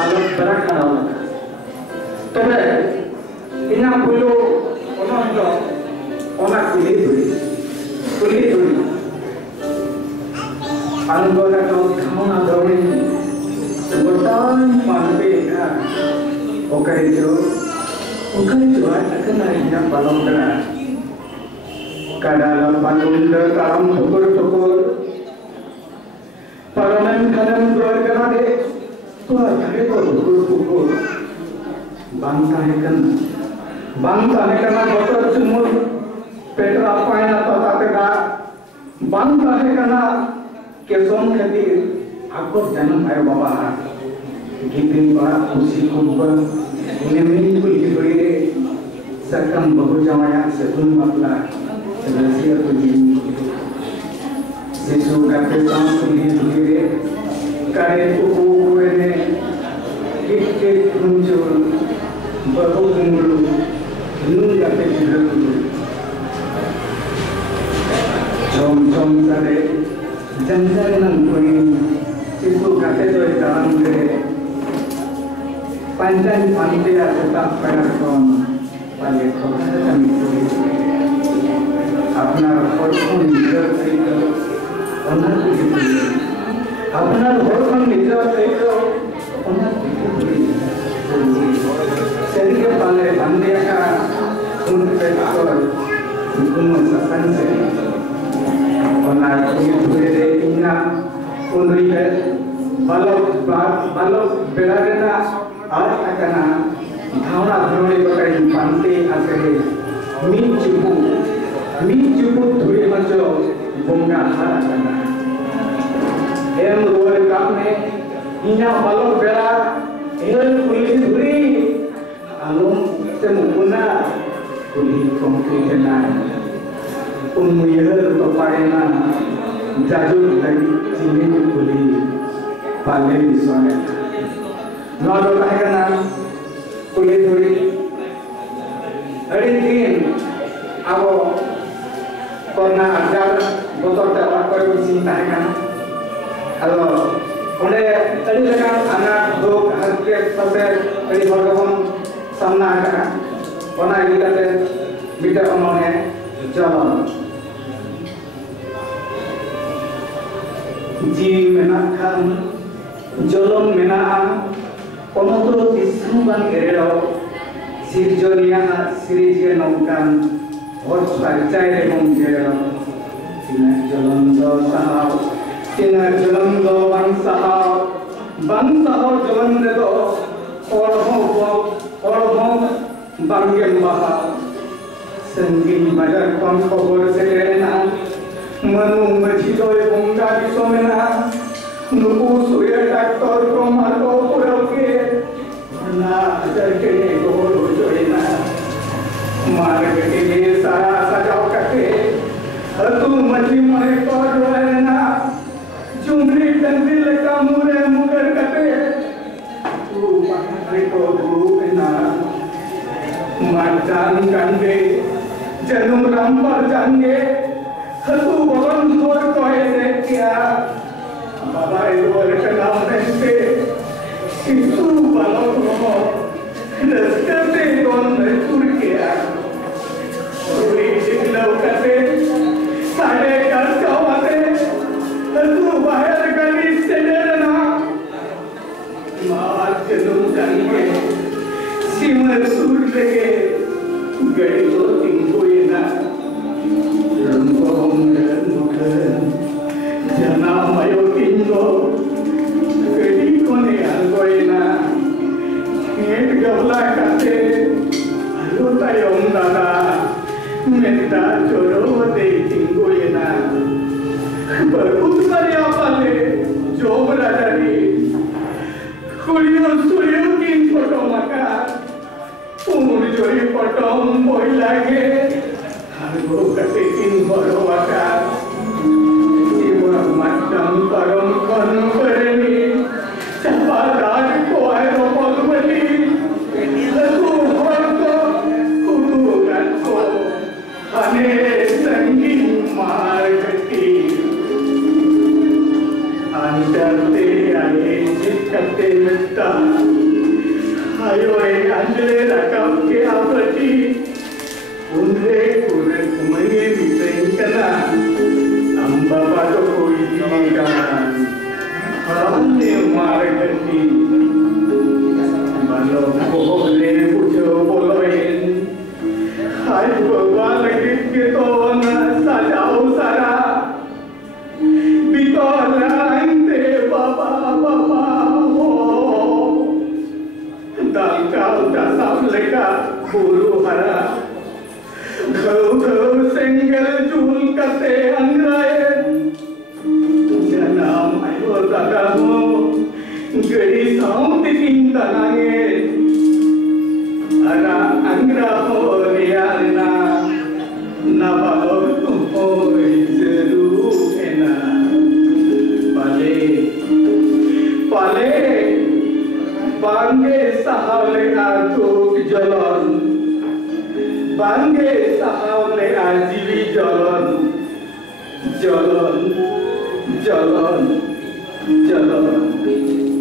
balok berak kalau tebe ina pulo ono ona kulit dulu anggota kau kamu nadawin bertahan pantai na oke itu akan naiknya balok berak kadang balon dalam tukur Parliament kadang berkata deh, tuh hari itu tukur bangsa ini kan betul semua Petra apa yang atau tak bangsa ini karena keson khatir aku jangan ayo bawa gitu bawa kursi kumpul ini minggu itu sekarang bahu jamanya sebelum makna selesai atau ini Yesus kata sendiri kare tubuh ini kita muncul bahu mulu nun kata dulu jom kare jangan nangkui Yesus kata tu dalam kare panjang pantai tetap perkon balik kota kami अपना hormone निजर सहित owner कुछ अपना hormone निजर सहित owner कुछ शरीर के पाले बंदे का उनके और हुकुम सपन से ओनर कुछ धीरे इन्ना उन्हें बालों बेरागना आज अकना धावना धरने बकरी बंदे आके Minjuku धुरे मचो bunga harana. Em luar kami inya balok bela el kulit dhuri alum semukuna kulit konkretna umuyel papaina jaju lagi cini kulit pale bisone. Nado kahena kulit dhuri adin abo karena ajar botol tak apa yang cinta kan, kalau oleh tadi lekan anak dok harus sampai tadi bergabung sama kan, karena kita beda omongnya jalan, ji menakan, jalan menaan, komodo disumban kerero, sirjonia sirije nongkan. और परिचय मुंगेरा तिना जलंदो साहब तिना जलंदो बंसाहब जलंदो और हो बंगेम बहा संगीन बाजार कम खबर से लेना मनु मजिदोय बंगा बिसोमेना नुकु सुये डॉक्टर को मारो पुरो के ना अजर के ने गोरो जोइना मार्ग के लिए सारा सजाव करके तू मछली मारे कौर रोएना चुमरी डंडी लेका मुरे मुगर करके तू पकड़े को धूपना मर्दान कंगे जन्म राम पर जाएंगे तू बगन धोर को ऐसे क्या बाबा इधर के नाम रहते तू बालों को रस्ते कौन तुर किया लौकते साढ़े 10 होते तू बाहर गली से डरना मार चलूं जाएंगे सिमर सूर लगे गड़ी तो तिंको ये ना रंगो मुखर जना मयो तिंको गड़ी कोने आंगो ये ना हेट गवला करते आलो तायों दादा मेरा चोरो दे तिंगो ये ना berut saya pale job radari kuliyo suliyo kin photo maka umur jori photo boy lage hargo kate kin boro maka iwa macam karom kon perni chapa raj ko aero polwali lagu horko kudu ganko ane sangin margati अंतरते आये चित्ते मित्ता ayo andle rakam ke apati unre kure kumenge mitengkana amba pado koi digan ane margati mano bole pujo boloin hai bhagwan lagi ke to na sajao sara bitola ante baba baba kau dasar leka bulu hara kau senggel jul kate angrai janam ayo dagamu geri saum tinta nange ara angra ho riana na balo tumho zeru ena pale pale Bangge sahale atuk jalan, bangge sahale ajiwi jalan, jalan, jalan, jalan.